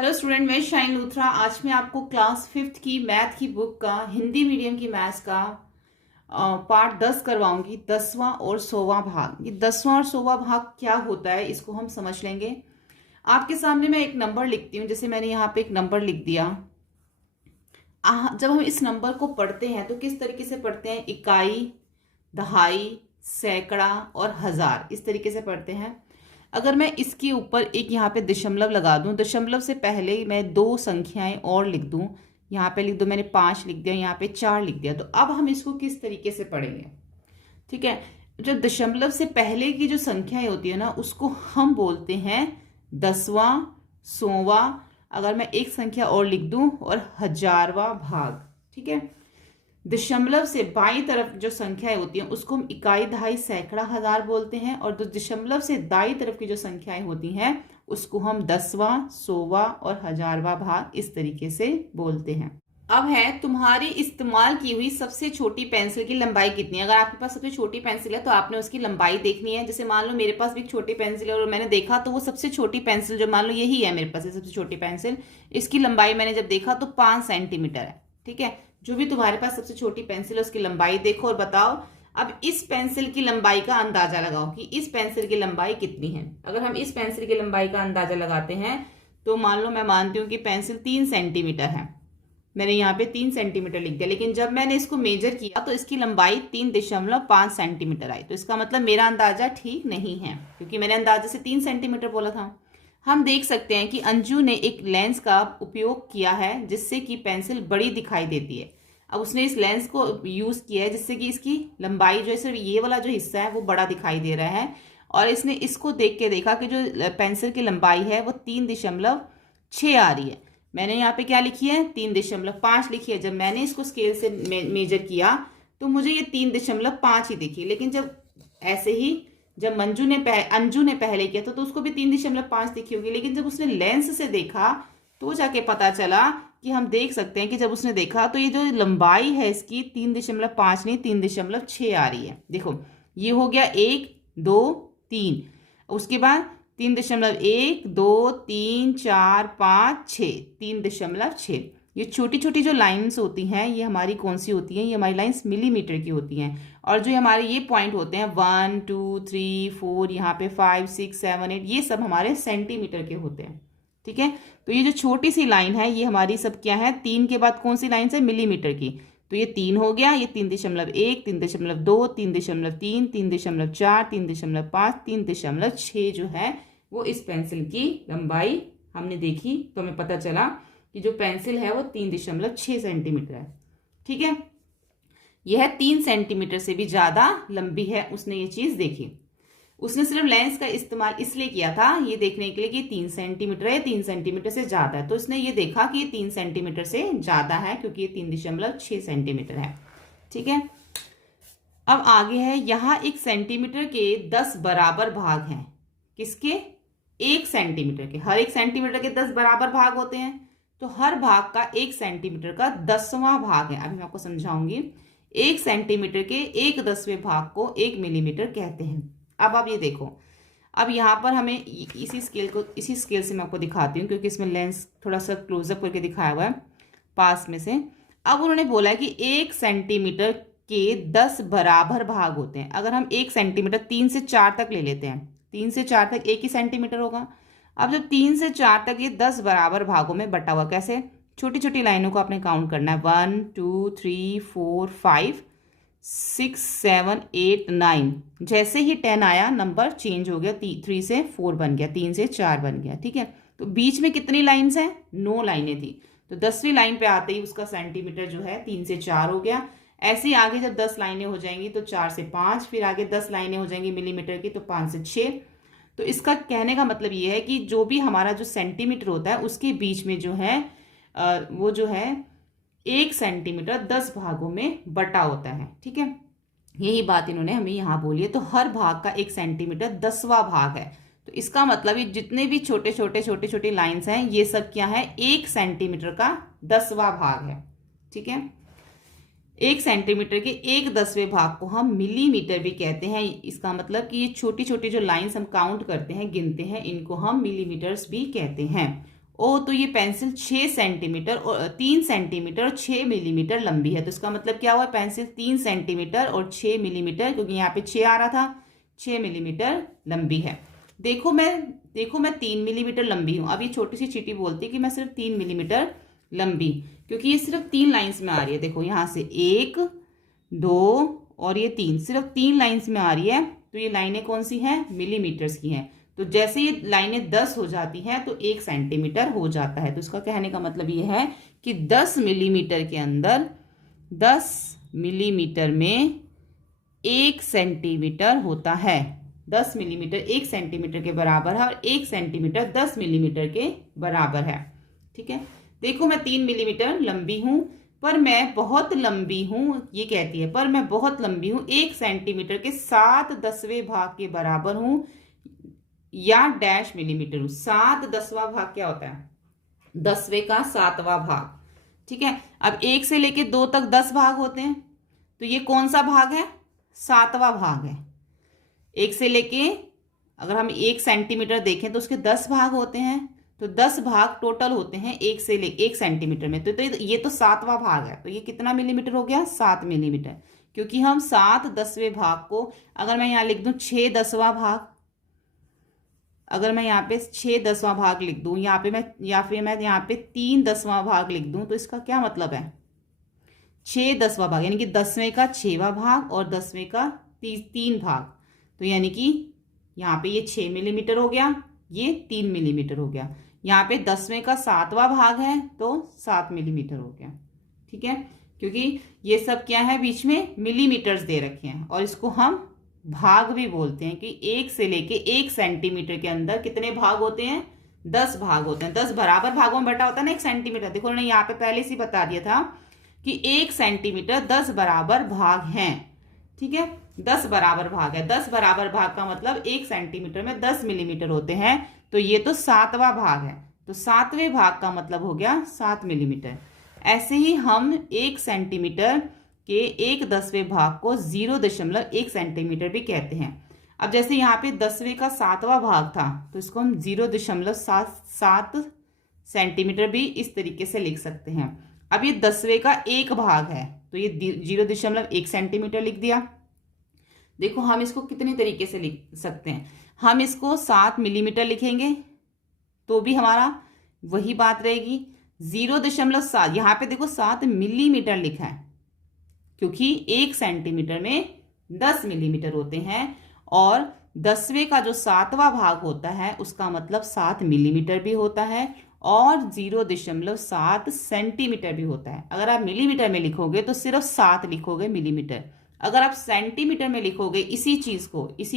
Hello student, मैं shine Luthra. आज मैं आपको क्लास 5th की मैथ की बुक का हिंदी मीडियम की मैथ्स का पार्ट 10 करवाऊंगी। 10वां और 100वां भाग। ये 10वां और 100वां भाग क्या होता है इसको हम समझ लेंगे। आपके सामने मैं एक नंबर लिखती हूँ। जैसे मैंने यहाँ पे एक नंबर लिख दिया। जब हम इस नंबर को पढ़ते हैं तो किस तरीके से पढ़ते हैं? इकाई, दहाई, सैकड़ा और हजार, इस तरीके से पढ़ते हैं। अगर मैं इसके ऊपर एक यहाँ पे दशमलव लगा दूं, दशमलव से पहले मैं दो संख्याएं और लिख दूं। यहाँ पे लिख दो, मैंने 5 लिख दिया, यहाँ पे 4 लिख दिया। तो अब हम इसको किस तरीके से पढ़ेंगे? ठीक है, जो दशमलव से पहले की जो संख्याएं होती है ना, उसको हम बोलते हैं 10वां, 100वां। अगर मैं एक संख्या और लिख दूं, और 1000वां भाग। ठीक है, दशमलव से बाईं तरफ जो संख्याएं होती हैं उसको हम इकाई, दहाई, सैकड़ा, हजार बोलते हैं। और जो दशमलव से दाईं तरफ की जो संख्याएं होती हैं उसको हम 10वां, 100वां और 1000वां भाग इस तरीके से बोलते हैं। अब है तुम्हारी इस्तेमाल की हुई सबसे छोटी पेंसिल की लंबाई कितनी है। अगर आपके पास सबसे छोटी पेंसिल है तो आपने उसकी लंबाई देखनी है। जैसे मान लो मेरे पास भी एक छोटी पेंसिल है और मैंने देखा तो वो सबसे छोटी पेंसिल, जो मान लो यही है मेरे पास है सबसे छोटी पेंसिल, इसकी लंबाई मैंने जब देखा तो 5 सेंटीमीटर है। ठीक है, जो भी तुम्हारे पास सबसे छोटी पेंसिल है उसकी लंबाई देखो और बताओ। अब इस पेंसिल की लंबाई का अंदाजा लगाओ कि इस पेंसिल की लंबाई कितनी है। अगर हम इस पेंसिल की लंबाई का अंदाजा लगाते हैं तो मान लो मैं मानती हूँ कि पेंसिल 3 सेंटीमीटर है। मैंने यहाँ पे 3 सेंटीमीटर लिख दिया, लेकिन जब मैंने इसको मेजर किया तो इसकी लंबाई 3.5 सेंटीमीटर आई। तो इसका मतलब मेरा अंदाजा ठीक नहीं है, क्योंकि मैंने अंदाजे से 3 सेंटीमीटर बोला था। हम देख सकते हैं कि अंजू ने एक लेंस का उपयोग किया है जिससे कि पेंसिल बड़ी दिखाई देती है। अब उसने इस लेंस को यूज किया है जिससे कि इसकी लंबाई जो है, सिर्फ ये वाला जो हिस्सा है वो बड़ा दिखाई दे रहा है। और इसने इसको देख के देखा कि जो पेंसिल की लंबाई है वो 3.6 आ रही है। मैंने यहाँ पे क्या लिखी है? 3.5 लिखी है। जब मैंने इसको स्केल से मेजर किया तो मुझे ये 3.5 ही दिखी। लेकिन जब ऐसे ही जब अंजू ने पहले किया तो उसको भी 3.5 दिखी होगी। लेकिन जब उसने लेंस से देखा तो जाके पता चला कि हम देख सकते हैं कि जब उसने देखा तो ये जो लंबाई है इसकी 3.5 नहीं 3.6 आ रही है। देखो, ये हो गया 1, 2, 3। उसके बाद 3.1, 2, 3, 4, 5, 6, 3.6। ये छोटी छोटी जो लाइंस होती हैं ये हमारी कौन सी होती हैं? ये हमारी लाइंस मिलीमीटर की होती हैं। और जो हमारे ये पॉइंट होते हैं 1, 2, 3, 4, यहाँ पे 5, 6, 7, 8, ये सब हमारे सेंटीमीटर के होते हैं। ठीक है, तो ये जो छोटी सी लाइन है ये हमारी सब क्या है? 3 के बाद कौन सी लाइन है? मिलीमीटर की। तो ये 3 हो गया, ये 3.1, 3.2, 3.3, 3.4, 3.5, 3.6 जो है वो इस पेंसिल की लंबाई हमने देखी तो हमें पता चला कि जो पेंसिल है वो 3.6 सेंटीमीटर है। ठीक है, यह 3 सेंटीमीटर से भी ज्यादा लंबी है। उसने ये चीज देखी। उसने सिर्फ लेंस का इस्तेमाल इसलिए किया था ये देखने के लिए कि 3 सेंटीमीटर है, 3 सेंटीमीटर से ज्यादा है। तो उसने ये देखा कि ये 3 सेंटीमीटर से ज्यादा है क्योंकि ये 3.6 सेंटीमीटर है। ठीक है, अब आगे है, यहाँ 1 सेंटीमीटर के 10 बराबर भाग हैं। किसके? 1 सेंटीमीटर के। हर 1 सेंटीमीटर के 10 बराबर भाग होते हैं। तो हर भाग का 1 सेंटीमीटर का 10वां भाग है। अभी मैं आपको समझाऊंगी। 1 सेंटीमीटर के 1/10वें भाग को 1 मिलीमीटर कहते हैं। अब आप ये देखो, अब यहाँ पर हमें इसी स्केल से मैं आपको दिखाती हूँ क्योंकि इसमें लेंस थोड़ा सा क्लोजअप करके दिखाया हुआ है पास में से। अब उन्होंने बोला है कि 1 सेंटीमीटर के 10 बराबर भाग होते हैं। अगर हम 1 सेंटीमीटर 3 से 4 तक ले लेते हैं, 3 से 4 तक 1 ही सेंटीमीटर होगा। अब जब 3 से 4 तक ये 10 बराबर भागों में बटा हुआ, कैसे? छोटी छोटी लाइनों को आपने काउंट करना है। 1, 2, 3, 4, 5, 6, 7, 8, 9। जैसे ही 10 आया नंबर चेंज हो गया, 3 से 4 बन गया, 3 से 4 बन गया। ठीक है, तो बीच में कितनी लाइन्स हैं? 9 लाइनें थी। तो 10वीं लाइन पे आते ही उसका सेंटीमीटर जो है 3 से 4 हो गया। ऐसे ही आगे जब 10 लाइनें हो जाएंगी तो 4 से 5, फिर आगे 10 लाइनें हो जाएंगी मिलीमीटर की तो 5 से 6। तो इसका कहने का मतलब ये है कि जो भी हमारा जो सेंटीमीटर होता है उसके बीच में जो है वो जो है 1 सेंटीमीटर 10 भागों में बटा होता है। ठीक है, यही बात इन्होंने हमें यहाँ बोली है। तो हर भाग का 1 सेंटीमीटर 10वां भाग है। तो इसका मतलब ये जितने भी छोटे छोटे लाइंस हैं ये सब क्या है? 1 सेंटीमीटर का 10वां भाग है। ठीक है, 1 सेंटीमीटर के 1/10वें भाग को हम मिलीमीटर भी कहते हैं। इसका मतलब कि ये छोटी छोटी जो लाइंस हम काउंट करते हैं, गिनते हैं, इनको हम मिलीमीटर्स भी कहते हैं। तो ये पेंसिल 6 सेंटीमीटर और 3 सेंटीमीटर और 6 मिलीमीटर लंबी है। तो इसका मतलब क्या हुआ, पेंसिल 3 सेंटीमीटर और 6 मिलीमीटर, क्योंकि यहाँ पे 6 आ रहा था, 6 मिलीमीटर लंबी है। देखो मैं 3 मिलीमीटर लंबी हूँ। अब ये छोटी सी चीटी बोलती है कि मैं सिर्फ 3 मिलीमीटर लंबी, क्योंकि ये सिर्फ 3 लाइन्स में आ रही है। देखो यहाँ से 1 2 और ये 3, सिर्फ 3 लाइन्स में आ रही है। तो ये लाइनें कौन सी हैं, मिलीमीटर्स की हैं। तो जैसे ये लाइनें 10 हो जाती हैं तो 1 सेंटीमीटर हो जाता है। तो इसका कहने का मतलब ये है कि 10 मिलीमीटर के अंदर 10 मिलीमीटर में 1 सेंटीमीटर होता है। 10 मिलीमीटर 1 सेंटीमीटर के बराबर है और 1 सेंटीमीटर 10 मिलीमीटर के बराबर है। ठीक है, देखो मैं 3 मिलीमीटर लंबी हूं, पर मैं बहुत लंबी हूं, ये कहती है, पर मैं बहुत लंबी हूं, 1 सेंटीमीटर के 7/10वें भाग के बराबर हूं या डैश मिलीमीटर हूं। 7/10वां भाग क्या होता है, 10वें का 7वां भाग। ठीक है, अब 1 से लेके 2 तक 10 भाग होते हैं, तो ये कौन सा भाग है, 7वां भाग है। 1 से लेके अगर हम 1 सेंटीमीटर देखें तो उसके 10 भाग होते हैं, तो 10 भाग टोटल होते हैं 1 से लेके 1 सेंटीमीटर में। तो ये तो 7वां भाग है, तो ये कितना मिलीमीटर हो गया, 7 मिलीमीटर। क्योंकि हम 7/10वें भाग को, अगर मैं यहाँ लिख दूं 6/10वां भाग, अगर मैं यहाँ पे 6/10वां भाग लिख दूं, यहाँ पे मैं या फिर मैं यहाँ पे 3/10वां भाग लिख दूं, तो इसका क्या मतलब है, 6/10वां भाग, यानी कि 10वें का 6वां भाग और 10वें का 3 भाग। तो यानी कि यहाँ पे ये 6 मिलीमीटर हो गया, ये 3 मिलीमीटर हो गया। यहाँ पे 10वें का 7वां भाग है तो 7 मिलीमीटर हो गया। ठीक है, क्योंकि ये सब क्या है, बीच में मिलीमीटर्स दे रखे हैं, और इसको हम भाग भी बोलते हैं कि 1 से लेके 1 सेंटीमीटर के अंदर कितने भाग होते हैं, 10 भाग होते हैं। 10 बराबर भागों में बटा होता है ना 1 सेंटीमीटर। देखो उन्होंने यहाँ पे पहले से बता दिया था कि 1 सेंटीमीटर 10 बराबर भाग हैं। ठीक है, 10 बराबर भाग है। 10 बराबर भाग का मतलब 1 सेंटीमीटर में 10 मिलीमीटर होते हैं। तो ये तो 7वां भाग है, तो 7वें भाग का मतलब हो गया 7 मिलीमीटर। ऐसे ही हम 1 सेंटीमीटर के 1/10वें भाग को 0.1 सेंटीमीटर भी कहते हैं। अब जैसे यहाँ पे 10वें का 7वां भाग था, तो इसको हम 0.7 सेंटीमीटर भी इस तरीके से लिख सकते हैं। अब ये 10वें का 1 भाग है, तो ये 0.1 सेंटीमीटर लिख दिया। देखो हम इसको कितने तरीके से लिख सकते हैं, हम इसको 7 मिलीमीटर लिखेंगे तो भी हमारा वही बात रहेगी। 0.7, यहाँ पे देखो 7 मिलीमीटर लिखा है, क्योंकि 1 सेंटीमीटर में 10 मिलीमीटर होते हैं, और 10वें का जो 7वां भाग होता है उसका मतलब 7 मिलीमीटर भी होता है और 0.7 सेंटीमीटर भी होता है। अगर आप मिलीमीटर में लिखोगे तो सिर्फ 7 लिखोगे मिलीमीटर। अगर आप सेंटीमीटर में लिखोगे इसी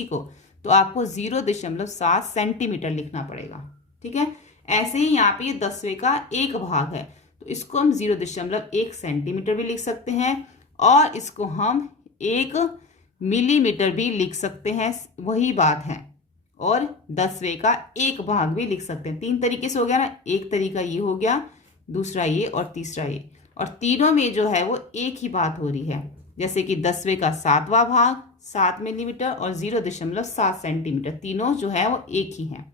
को तो आपको 0.7 सेंटीमीटर लिखना पड़ेगा। ठीक है, ऐसे ही यहाँ पे ये 10वें का 1 भाग है, तो इसको हम 0.1 सेंटीमीटर भी लिख सकते हैं, और इसको हम 1 मिलीमीटर भी लिख सकते हैं, वही बात है। और 10वें का 1 भाग भी लिख सकते हैं। 3 तरीके से हो गया ना, एक तरीका ये हो गया, दूसरा ये और तीसरा ये, और तीनों में जो है वो एक ही बात हो रही है। जैसे कि 10वें का 7वां भाग 7 मिलीमीटर और 0.7 सेंटीमीटर, तीनों जो है वो एक ही हैं।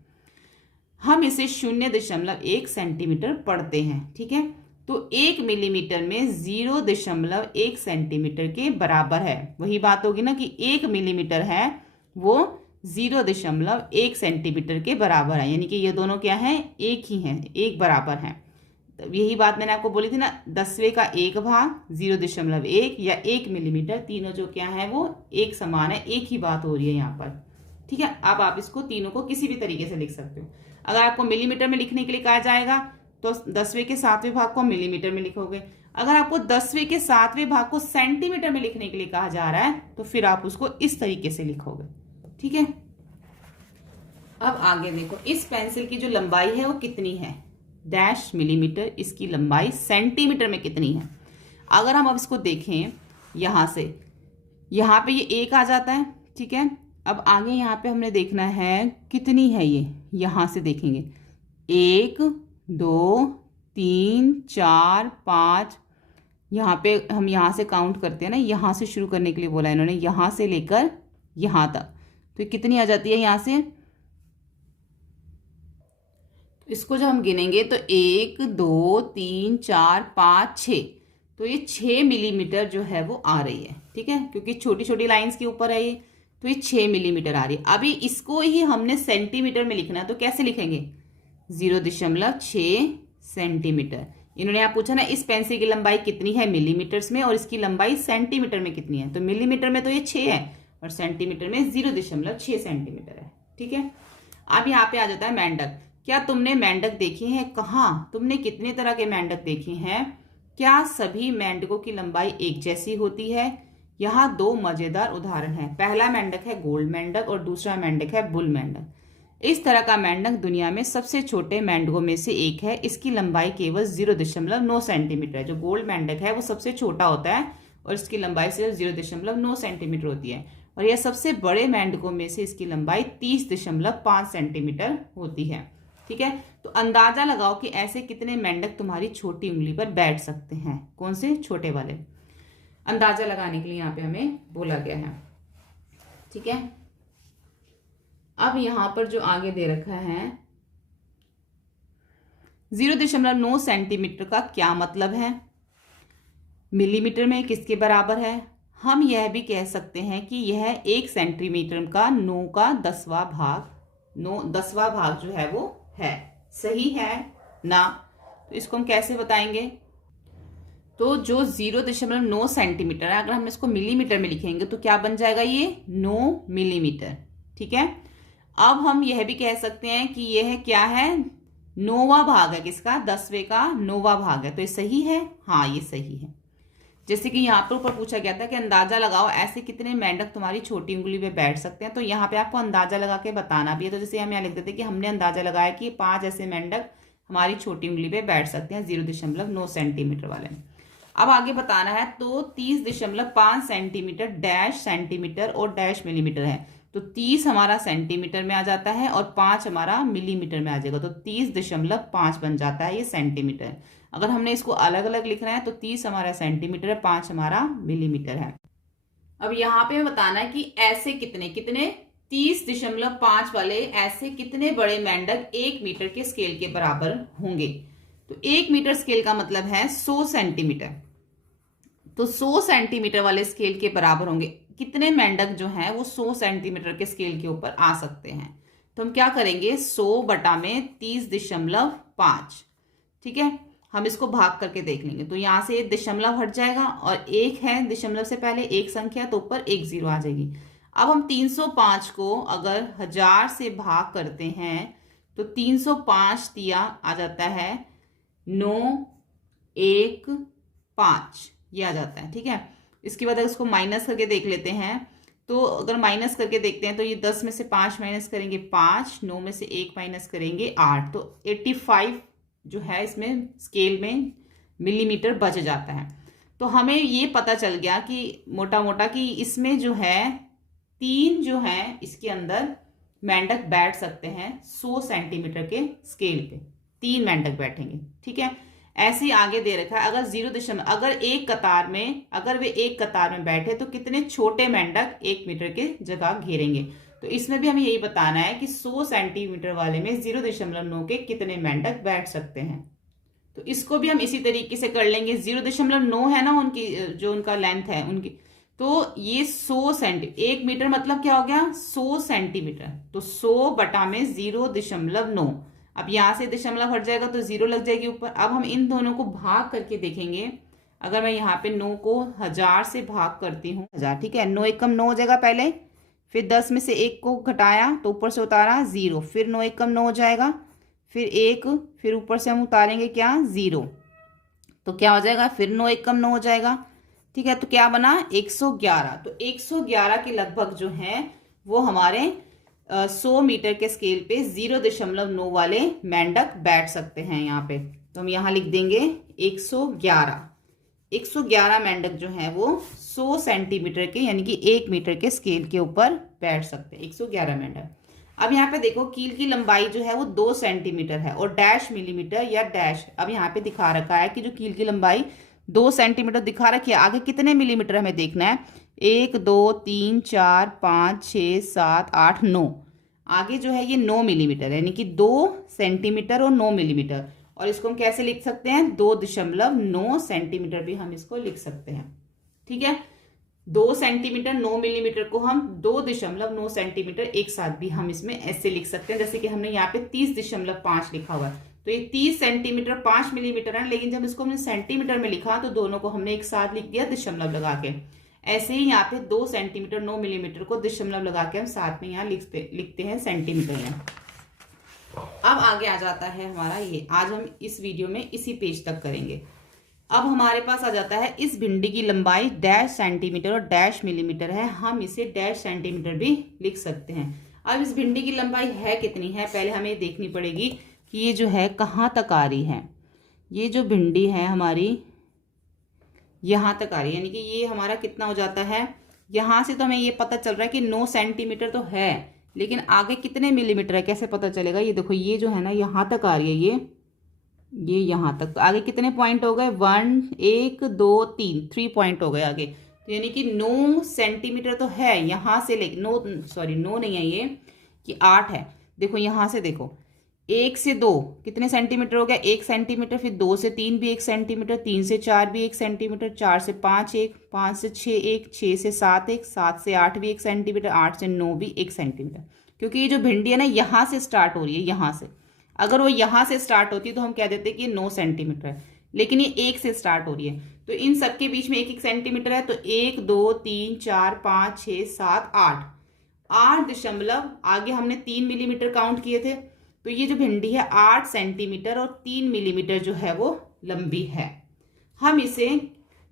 हम इसे 0.1 सेंटीमीटर पढ़ते हैं। ठीक है, तो 1 मिलीमीटर में 0.1 सेंटीमीटर के बराबर है। वही बात होगी ना कि 1 मिलीमीटर है वो 0.1 सेंटीमीटर के बराबर है, यानी कि ये दोनों क्या है, एक ही हैं, एक बराबर हैं। तो यही बात मैंने आपको बोली थी ना, 10वें का 1 भाग 0.1 या 1 मिलीमीटर, तीनों जो क्या है वो एक समान है, एक ही बात हो रही है यहाँ पर। ठीक है, अब आप इसको तीनों को किसी भी तरीके से लिख सकते हो। अगर आपको मिलीमीटर में लिखने के लिए कहा जाएगा तो 10वें के 7वें भाग को मिलीमीटर में लिखोगे। अगर आपको 10वें के 7वें भाग को सेंटीमीटर में लिखने के लिए कहा जा रहा है तो फिर आप उसको इस तरीके से लिखोगे। ठीक है, अब आगे देखो, इस पेंसिल की जो लंबाई है वो कितनी है, डैश मिलीमीटर, इसकी लंबाई सेंटीमीटर में कितनी है। अगर हम अब इसको देखें यहाँ से, यहाँ पे ये 1 आ जाता है। ठीक है, अब आगे यहाँ पे हमने देखना है कितनी है ये, यहाँ से देखेंगे 1 2 3 4 5, यहाँ पे हम यहाँ से काउंट करते हैं ना, यहाँ से शुरू करने के लिए बोला इन्होंने, यहाँ से लेकर यहाँ तक, तो कितनी आ जाती है यहाँ से, इसको जब हम गिनेंगे तो 1 2 3 4 5 6, तो ये 6 मिलीमीटर जो है वो आ रही है। ठीक है, क्योंकि छोटी छोटी लाइंस के ऊपर है ये, तो ये 6 मिलीमीटर आ रही है। अभी इसको ही हमने सेंटीमीटर में लिखना है, तो कैसे लिखेंगे? 0.6 सेंटीमीटर। इन्होंने यहाँ पूछा ना इस पेंसिल की लंबाई कितनी है मिलीमीटर्स में और इसकी लंबाई सेंटीमीटर में कितनी है, तो मिलीमीटर में तो ये 6 है और सेंटीमीटर में 0.6 सेंटीमीटर है। ठीक है, अब यहाँ पे आ जाता है मेंढक। क्या तुमने मेंढक देखे हैं? कहाँ? तुमने कितने तरह के मेंढक देखे हैं? क्या सभी मेंढकों की लंबाई एक जैसी होती है? यहाँ दो मजेदार उदाहरण हैं। पहला मेंढक है गोल्ड मेंढक और दूसरा मेंढक है बुल मेंढक। इस तरह का मेंढक दुनिया में सबसे छोटे मेंढकों में से एक है। इसकी लंबाई केवल 0.9 सेंटीमीटर है। जो गोल्ड मेंढक है वो सबसे छोटा होता है और इसकी लंबाई सिर्फ 0.9 सेंटीमीटर होती है, और यह सबसे बड़े मेंढकों में से इसकी लंबाई 30.5 सेंटीमीटर होती है। ठीक है, तो अंदाजा लगाओ कि ऐसे कितने मेंढक तुम्हारी छोटी उंगली पर बैठ सकते हैं। कौन से? छोटे वाले। अंदाजा लगाने के लिए यहाँ पे हमें बोला गया है। ठीक है, अब यहां पर जो आगे दे रखा है 0.9 सेंटीमीटर का क्या मतलब है? मिलीमीटर में किसके बराबर है? हम यह भी कह सकते हैं कि यह 1 सेंटीमीटर का 9 का 10वां भाग, 10वां भाग जो है वो है। सही है ना? तो इसको हम कैसे बताएंगे? तो जो 0.9 सेंटीमीटर है, अगर हम इसको मिलीमीटर में लिखेंगे तो क्या बन जाएगा? ये 9 मिलीमीटर। ठीक है, अब हम यह भी कह सकते हैं कि यह क्या है? 9वां भाग है। किसका? 10वें का 9वां भाग है। तो ये सही है? हाँ, ये सही है। जैसे कि यहाँ पर ऊपर पूछा गया था कि अंदाजा लगाओ ऐसे कितने मेंढक तुम्हारी छोटी उंगली पे बैठ सकते हैं, तो यहाँ पे आपको अंदाजा लगा के बताना भी है। तो जैसे हम यहाँ लिख देते कि हमने अंदाजा लगाया कि 5 ऐसे मेंढक हमारी छोटी उंगली पे बैठ सकते हैं 0.9 सेंटीमीटर वाले। अब आगे बताना है, तो 30.5 सेंटीमीटर डैश सेंटीमीटर और डैश मिलीमीटर है। तो 30 हमारा सेंटीमीटर में आ जाता है और 5 हमारा मिलीमीटर में आ जाएगा, तो 30.5 बन जाता है ये सेंटीमीटर। अगर हमने इसको अलग अलग लिखना है तो 30 हमारा सेंटीमीटर है, 5 हमारा मिलीमीटर है। अब यहाँ पे बताना है कि ऐसे कितने 30.5 वाले ऐसे कितने बड़े मेंढक 1 मीटर के स्केल के बराबर होंगे। तो 1 मीटर स्केल का मतलब है 100 सेंटीमीटर। तो 100 सेंटीमीटर वाले स्केल के बराबर होंगे। कितने मेंढक जो हैं वो 100 सेंटीमीटर के स्केल के ऊपर आ सकते हैं? तो हम क्या करेंगे? 100 बटा में 30.5। ठीक है, हम इसको भाग करके देख लेंगे। तो यहां से दशमलव हट जाएगा और 1 है दशमलव से पहले एक संख्या, तो ऊपर 1 0 आ जाएगी। अब हम 305 को अगर 1000 से भाग करते हैं तो 305 दिया आ जाता है 915, ये आ जाता है। ठीक है, इसके बाद अगर इसको माइनस करके देख लेते हैं, तो अगर माइनस करके देखते हैं तो ये 10 में से 5 माइनस करेंगे 5, 9 में से 1 माइनस करेंगे 8, तो 85 जो है इसमें स्केल में मिलीमीटर बच जाता है। तो हमें ये पता चल गया कि मोटा मोटा कि इसमें जो है 3 जो है इसके अंदर मेंढक बैठ सकते हैं 100 सेंटीमीटर के स्केल पे, 3 मेंढक बैठेंगे। ठीक है, ऐसे ही आगे दे रखा है अगर अगर वे एक कतार में बैठे तो कितने छोटे मेंढक 1 मीटर के जगह घेरेंगे। तो इसमें भी हमें यही बताना है कि 100 सेंटीमीटर वाले में 0.9 के कितने मेंढक बैठ सकते हैं। तो इसको भी हम इसी तरीके से कर लेंगे। 0.9 है ना उनकी, जो उनका लेंथ है उनकी, तो ये 100 सेंटीमीटर, 1 मीटर मतलब क्या हो गया? 100 सेंटीमीटर। तो 100 बटा में 0.9, अब यहां से दशमलव हट जाएगा तो 0 लग जाएगी ऊपर। अब हम इन दोनों को भाग करके देखेंगे। अगर मैं यहाँ पे 9 को 1000 से भाग करती हूँ, 1000, ठीक है, 9 एकम 9 हो जाएगा पहले, फिर 10 में से 1 को घटाया तो ऊपर से उतारा 0, फिर 9 एकम 9 हो जाएगा, फिर 1, फिर ऊपर से हम उतारेंगे क्या? 0, तो क्या हो जाएगा? फिर 9 एकम 9 हो जाएगा। ठीक है, तो क्या बना? 111। तो 111 के लगभग जो है वो हमारे 100 मीटर के स्केल पे 0.9 वाले मेंढक बैठ सकते हैं यहाँ पे। तो हम यहाँ लिख देंगे 111 मेंढक जो है वो 100 सेंटीमीटर के यानी कि 1 मीटर के स्केल के ऊपर बैठ सकते हैं, 111 मेंढक। अब यहाँ पे देखो कील की लंबाई जो है वो 2 सेंटीमीटर है और डैश मिलीमीटर या डैश, अब यहाँ पे दिखा रखा है कि जो कील की लंबाई 2 सेंटीमीटर दिखा रखी है, आगे कितने मिलीमीटर हमें देखना है? 1 2 3 4 5 6 7 8 9, आगे जो है ये 9 मिलीमीटर, यानी कि 2 सेंटीमीटर और 9 मिलीमीटर, और इसको हम कैसे लिख सकते हैं, 2.9 सेंटीमीटर भी हम इसको लिख सकते हैं। ठीक है, 2 सेंटीमीटर 9 मिलीमीटर को हम 2.9 सेंटीमीटर एक साथ भी हम इसमें ऐसे लिख सकते हैं, जैसे कि हमने यहाँ पे 30.5 लिखा हुआ है, तो ये 30 सेंटीमीटर 5 मिलीमीटर है, लेकिन जब इसको हमने सेंटीमीटर में लिखा तो दोनों को हमने एक साथ लिख दिया दशमलव लगा के। ऐसे ही यहाँ पे 2 सेंटीमीटर 9 मिलीमीटर को दशमलव लगा के हम साथ में यहाँ लिखते हैं सेंटीमीटर में। अब आगे आ जाता है हमारा ये, आज हम इस वीडियो में इसी पेज तक करेंगे। अब हमारे पास आ जाता है इस भिंडी की लंबाई डैश सेंटीमीटर और डैश मिलीमीटर है, हम इसे डैश सेंटीमीटर भी लिख सकते हैं। अब इस भिंडी की लंबाई है कितनी है, पहले हमें देखनी पड़ेगी कि ये जो है कहाँ तक आ रही है। ये जो भिंडी है हमारी यहाँ तक आ रही है, यानी कि ये हमारा कितना हो जाता है, यहाँ से तो हमें ये पता चल रहा है कि 9 सेंटीमीटर तो है, लेकिन आगे कितने मिलीमीटर है कैसे पता चलेगा। ये देखो ये जो है ना यहाँ तक आ रही है, ये यहाँ तक, तो आगे कितने पॉइंट हो गए, 1 2 3 पॉइंट हो गए आगे, तो यानी कि 9 सेंटीमीटर तो है यहाँ से लेके 9 नहीं है ये, कि 8 है। देखो यहाँ से देखो, 1 से 2 कितने सेंटीमीटर हो गया, 1 सेंटीमीटर, फिर 2 से 3 भी 1 सेंटीमीटर, 3 से 4 भी 1 सेंटीमीटर, 4 से 5 1, 5 से 6 1, 6 से 7 1, 7 से 8 भी 1 सेंटीमीटर, 8 से 9 भी 1 सेंटीमीटर। क्योंकि ये जो भिंडी है ना यहाँ से स्टार्ट हो रही है, यहाँ से, अगर वो यहाँ से स्टार्ट होती तो हम कह देते कि 9 सेंटीमीटर है, लेकिन ये 1 से स्टार्ट हो रही है, तो इन सबके बीच में 1 1 सेंटीमीटर है, तो 1 2 3 4 5 6 7 8 दशमलव आगे हमने 3 मिलीमीटर काउंट किए थे, तो ये जो भिंडी है 8 सेंटीमीटर और 3 मिलीमीटर जो है वो लंबी है। हम इसे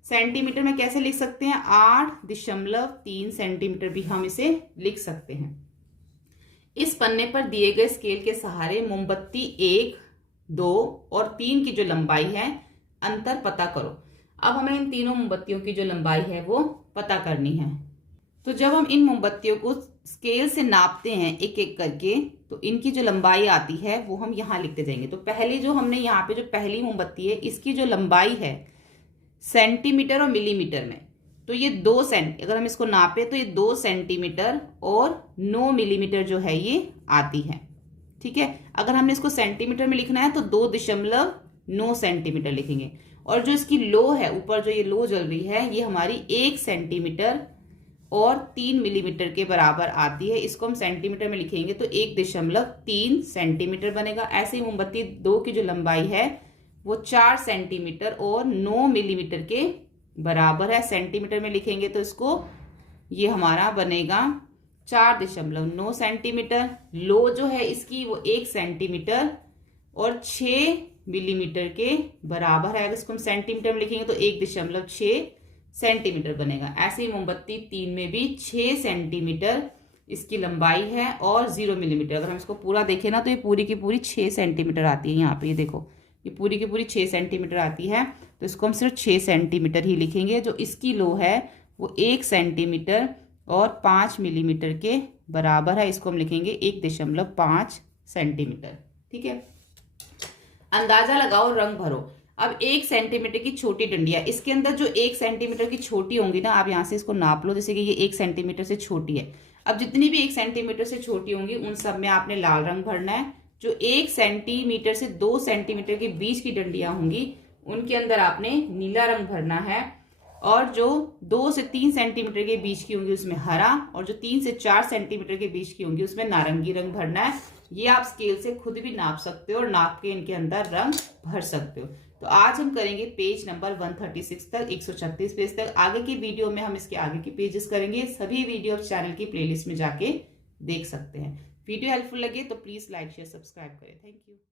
सेंटीमीटर में कैसे लिख सकते हैं, 8.3 सेंटीमीटर भी हम इसे लिख सकते हैं। इस पन्ने पर दिए गए स्केल के सहारे मोमबत्ती 1 2 और 3 की जो लंबाई है अंतर पता करो। अब हमें इन तीनों मोमबत्तियों की जो लंबाई है वो पता करनी है। तो जब हम इन मोमबत्तियों को स्केल से नापते हैं एक एक करके, तो इनकी जो लंबाई आती है वो हम यहाँ लिखते जाएंगे। तो पहले जो हमने यहाँ पे जो पहली मोमबत्ती है इसकी जो लंबाई है सेंटीमीटर और मिलीमीटर में, तो ये 2 सेंट, अगर हम इसको नापे तो ये 2 सेंटीमीटर और 9 मिलीमीटर जो है ये आती है। ठीक है, अगर हमने इसको सेंटीमीटर में लिखना है तो 2.9 सेंटीमीटर लिखेंगे, और जो इसकी लो है ऊपर जो ये लो जल रही है ये हमारी 1 सेंटीमीटर और 3 मिलीमीटर के बराबर आती है। इसको हम सेंटीमीटर में लिखेंगे तो 1.3 सेंटीमीटर बनेगा। ऐसे ही मोमबत्ती 2 की जो लंबाई है वो 4 सेंटीमीटर और 9 मिलीमीटर के बराबर है। सेंटीमीटर में लिखेंगे तो इसको ये हमारा बनेगा 4.9 सेंटीमीटर। लो जो है इसकी वो 1 सेंटीमीटर और 6 मिलीमीटर के बराबर है। अगर इसको हम सेंटीमीटर में लिखेंगे तो 1.6 सेंटीमीटर बनेगा। ऐसे ही मोमबत्ती 3 में भी 6 सेंटीमीटर इसकी लंबाई है और 0 मिलीमीटर। अगर हम इसको पूरा देखें ना तो ये पूरी की पूरी 6 सेंटीमीटर आती है। यहाँ पे ये देखो, ये पूरी की पूरी 6 सेंटीमीटर आती है, तो इसको हम सिर्फ 6 सेंटीमीटर ही लिखेंगे। जो इसकी लो है वो 1 सेंटीमीटर और 5 मिलीमीटर के बराबर है। इसको हम लिखेंगे 1.5 सेंटीमीटर। ठीक है, अंदाजा लगाओ, रंग भरो। अब 1 सेंटीमीटर की छोटी डंडिया, इसके अंदर जो 1 सेंटीमीटर की छोटी होंगी ना, आप यहाँ से इसको नाप लो, जैसे कि ये 1 सेंटीमीटर से छोटी है। अब जितनी भी 1 सेंटीमीटर से छोटी होंगी उन सब में आपने लाल रंग भरना है। जो 1 सेंटीमीटर से 2 सेंटीमीटर के बीच की डंडियां होंगी उनके अंदर आपने नीला रंग भरना है, और जो 2 से 3 सेंटीमीटर के बीच की होंगी उसमें हरा, और जो 3 से 4 सेंटीमीटर के बीच की होंगी उसमें नारंगी रंग भरना है। ये आप स्केल से खुद भी नाप सकते हो और नाप के इनके अंदर रंग भर सकते हो। तो आज हम करेंगे पेज नंबर 136 तक, 136 पेज तक। आगे की वीडियो में हम इसके आगे के पेजेस करेंगे। सभी वीडियो चैनल की प्लेलिस्ट में जाके देख सकते हैं। वीडियो हेल्पफुल लगे तो प्लीज लाइक शेयर सब्सक्राइब करें। Thank you.